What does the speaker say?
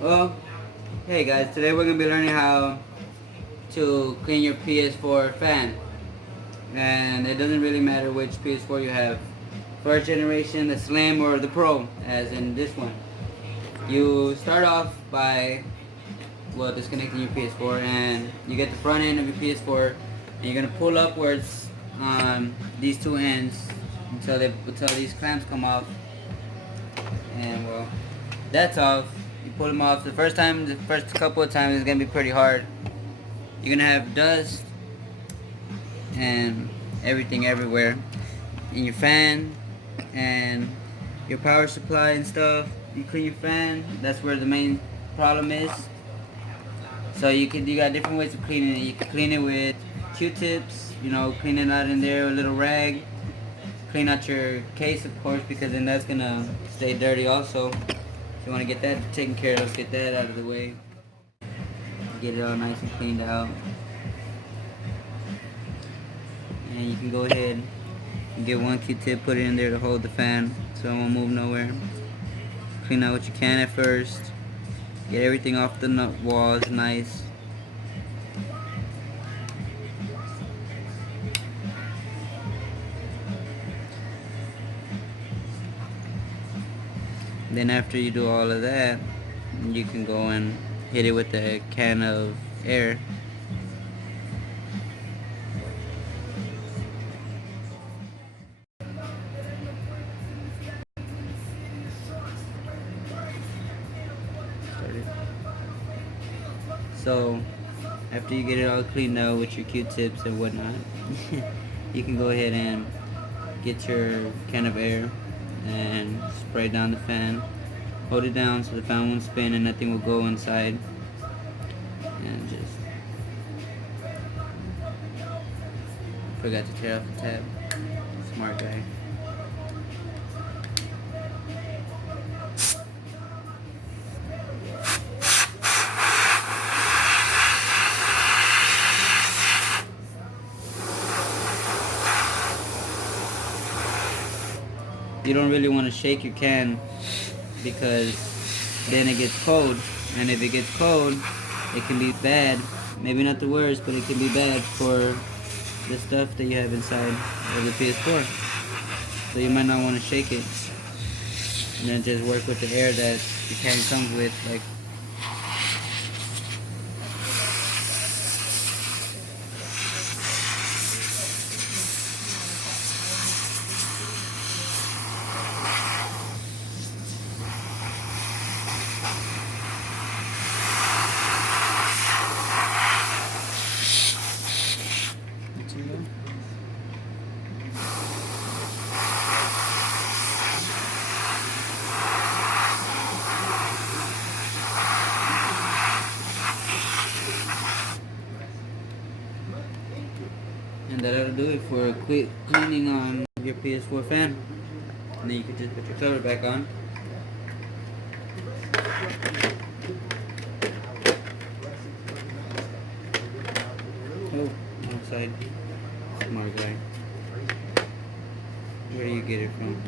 Well, hey guys, today we're going to be learning how to clean your PS4 fan. And it doesn't really matter which PS4 you have. First generation, the Slim, or the Pro, as in this one. You start off by, well, disconnecting your PS4, and you get the front end of your PS4, and you're going to pull upwards on these two ends until these clamps come off. And well, that's off. You pull them off. The first couple of times, it's gonna be pretty hard. You're gonna have dust and everything everywhere in your fan and your power supply and stuff. You clean your fan. That's where the main problem is. So you got different ways of cleaning it. You can clean it with Q-tips. Clean it out in there with a little rag. Clean out your case, of course, because then that's gonna stay dirty also. If you want to get that taken care of, get that out of the way. Get it all nice and cleaned out. And you can go ahead and get one Q-tip, put it in there to hold the fan so it won't move nowhere. Clean out what you can at first. Get everything off the walls nice. Then after you do all of that, you can go and hit it with a can of air. So after you get it all cleaned out with your Q-tips and whatnot, you can go ahead and get your can of air and spray down the fan. Hold it down so the fan won't spin and nothing will go inside. And just forgot to tear off the tab. Smart guy. You don't really want to shake your can because then it gets cold, and if it gets cold, it can be bad. Maybe not the worst, but it can be bad for the stuff that you have inside of the PS4. So you might not want to shake it, and then just work with the air that the can comes with, like. And that'll do it for a quick cleaning on your PS4 fan. And then you can just put your cover back on. Oh, outside. Smart guy. Where do you get it from?